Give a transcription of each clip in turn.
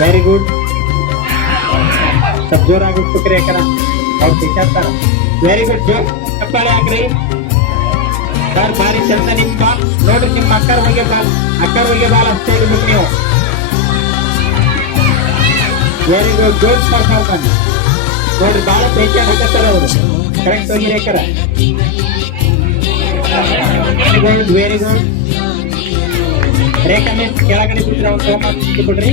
Very good ಸ್ವಲ್ಪ ಜೋರಾಗಿ ಉಟ್ಬೇಕ್ರಿ ಯಾಕಂದ್ರ ಅವ್ರು ತಿಂತಾರ ವೆರಿ ಗುಡ್ ಜೋರ್ ಚಪ್ಪಾಳೆ ಹಾಕ್ರಿ ಸರ್ ಬಾರಿ ಚಂದ ನಿಮ್ಮ ನೋಡ್ರಿ ನಿಮ್ಮ ಅಕ್ಕರ ಬಗ್ಗೆ ಬಾಲ್ ಅಕ್ಕರ ಬಗ್ಗೆ ಬಾಲ್ ಅಷ್ಟೇ ಇಡ್ಬೇಕು ನೀವು ವೆರಿ ಗುಡ್ ಗುಡ್ ಪರ್ಫಾರ್ಮೆನ್ಸ್ ನೋಡ್ರಿ ಬಾಳ ಪೇಚ ಹಾಕತ್ತಾರ ಅವರು ಕರೆಕ್ಟ್ ಹೋಗಿ ರೇಖರ very good very good Rekha miss ಕೆಳಗಡೆ ಬಿಡ್ರಿ ಅವ್ರು ತೊಗೊಂಡ್ ಬಿಡ್ರಿ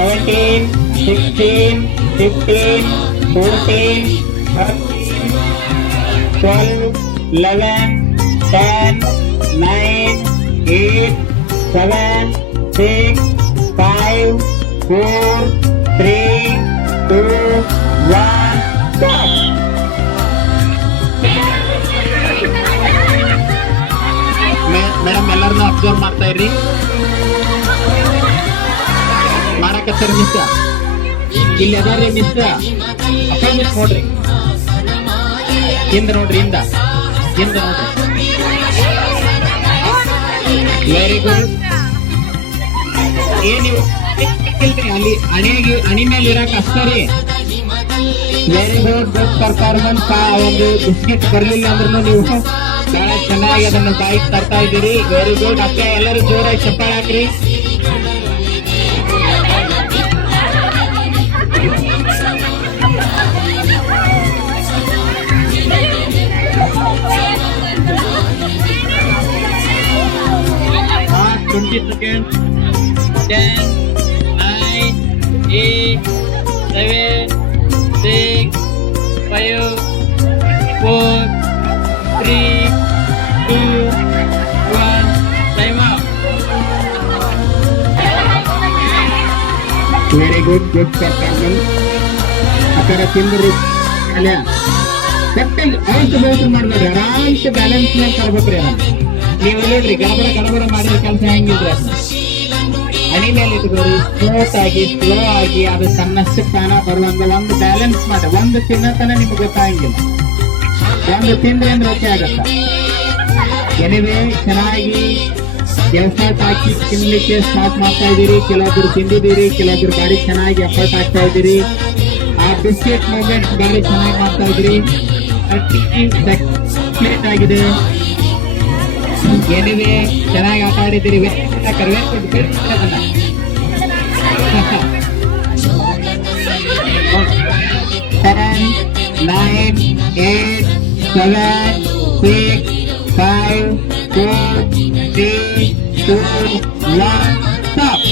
17, 16, 15, 14, 12, 11, 10, 9, 8, 7, 6, 5, 4, 3, 2, 1, stop! मॅडम मॅलरनं ऑब्झर्व मारताय रही ಮಾಡಕತ್ತಾರ ಮಿಸ್ ಇಲ್ಲಿ ಅದಾರ್ರಿ ಮಿಸ್ ಅಪಾಯಿಂಟ್ಮೆಂಟ್ ನೋಡ್ರಿ. ಹಿಂದ ನೋಡ್ರಿ, ಹಿಂದ. ಹಿಂದ ನೋಡ್ರಿ. ವೆರಿ ಗುಡ್ ಏನು ನೀವು ಅಲ್ಲಿ ಅಣಿಯಾಗಿ ಅಣಿ ಮೇಲೆ ಇರಕ್ ಅಷ್ಟೇ ರೀ. ವೆರಿ ಗುಡ್ ಪರ್ಫಾರ್ಮೆನ್ಸ್ ಒಂದು ಬಿಸ್ಕೆಟ್ ಬರಲಿಲ್ಲ ಅಂದ್ರೂ ನೀವು ಬಹಳ ಚೆನ್ನಾಗಿ ಅದನ್ನು ಬಾಯಿಗೆ ತರ್ತಾ ಇದ್ದೀರಿ. ವೆರಿ ಗುಡ್ ಅಕ್ಕ ಎಲ್ಲರೂ ಜೋರಾಗಿ ಚಪ್ಪಾಳೆ ಹಾಕ್ರಿ. twenty second ten nine eight seven six five four three two one time very good good performance ಆ ಥರ ತಿಂದ್ರಿ ಅಲ್ಲ ಕರೆಕ್ಟಾಗಿ ಆಯ್ತು ಬೇಸ್ರು ಮಾಡ್ಬೇಡ್ರಿ ಆರಾಮ್ಸೆ ಬ್ಯಾಲೆನ್ಸ್ ಮೇಲೆ ತರ್ಬೇಕ್ರಿ ಅದನ್ನ ನೀವು ನೋಡ್ರಿ ಗಡಬಡ ಗಡಬಡ ಮಾಡಿದ ಕೆಲಸ ಹೆಂಗಿದ್ರೆ? ಹಣಿ ಮೇಲೆ ಇಟ್ಕೋರಿ ಸ್ಮೂತ್ ಆಗಿ ಸ್ಲೋ ಆಗಿ, ಅದು ತನ್ನಷ್ಟು ತಾನ ಬರುವಂಗ ಒಂದು ಬ್ಯಾಲೆನ್ಸ್ ಮಾಡಿ ಒಂದು ತಿನ್ನತನ ನಿಮ್ಗೆ ಗೊತ್ತಾಗಿಲ್ಲ. ಒಂದು ತಿಂದ್ರೆ ಅಂದ್ರೆ ಓಕೆ ಆಗತ್ತ? ಎನಿವೆ, ಚೆನ್ನಾಗಿ ಎಫರ್ಟ್ ಹಾಕಿ ತಿನ್ಲಿಕ್ಕೆ ಸ್ಟಾರ್ಟ್ ಮಾಡ್ತಾ ಇದ್ದೀರಿ. ಕೆಲವೊಬ್ರು ತಿಂದಿದ್ದೀರಿ, ಕೆಲವೊಬ್ರು ಬಾಡಿ ಚೆನ್ನಾಗಿ ಎಫರ್ಟ್ ಆಗ್ತಾ ಇದ್ದೀರಿ. ಆ ಬಿಸ್ಕೆಟ್ ಮೂಮೆಂಟ್ ಬಾಡಿ ಚೆನ್ನಾಗಿ ಮಾಡ್ತಾ ಇದ್ದೀರಿ. ಪ್ಲೇಟ್ ಆಗಿದೆ. ಎನಿವೆ ಚೆನ್ನಾಗಿ ಆಟ ಆಡಿದ್ದೀರಿ. ಕರ್ವೇ ten nine eight seven six five four three two one stop.